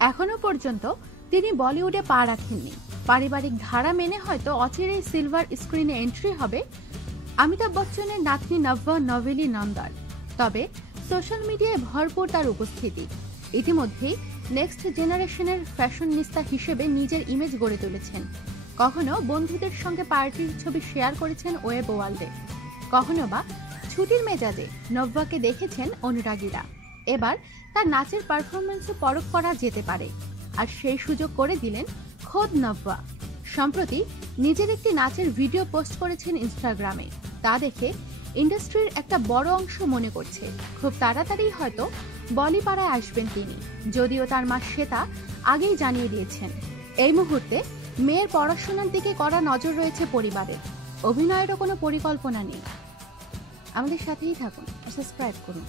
এখনও পর্যন্ত তিনি বলিউডে পা রাখেননি। পারিবারিক ধারা মেনে হয়তো অচিরেই সিলভার স্ক্রিনে এন্ট্রি হবে অমিতাভ বচ্চনের নাতনি নব্বা নভেলি নন্দার। তবে সোশ্যাল মিডিয়ায় ভরপুর তার উপস্থিতি। ইতিমধ্যেই নেক্সট জেনারেশনের ফ্যাশনিস্তা হিসেবে নিজের ইমেজ গড়ে তুলেছেন। কখনো বন্ধুদের সঙ্গে পার্টির ছবি শেয়ার করেছেন ওয়েব ওয়ার্ল্ডে। কখনো বা ছুটির মেজাজে নব্বাকে দেখেছেন অনুরাগীরা। এবার তার নাচের পারফরমেন্সও পরখ করা যেতে পারে। আর সেই সুযোগ করে দিলেন খোদ নব্বা। সম্প্রতি নিজের একটি নাচের ভিডিও পোস্ট করেছেন ইনস্টাগ্রামে তা দেখে ইন্ডাস্ট্রির একটা বড় অংশ মনে করছে। খুব তাড়াতাড়ি হয়তো বলিপাড়ায় আসবেন তিনি। যদিও তার মা শ্বেতা আগেই জানিয়ে দিয়েছেন, এই মুহূর্তে মেয়ের পড়াশোনার দিকে কড়া নজর রয়েছে পরিবারের। অভিনয়েরও কোনো পরিকল্পনা নেই। আমাদের সাথেই থাকুন সাবস্ক্রাইব করুন।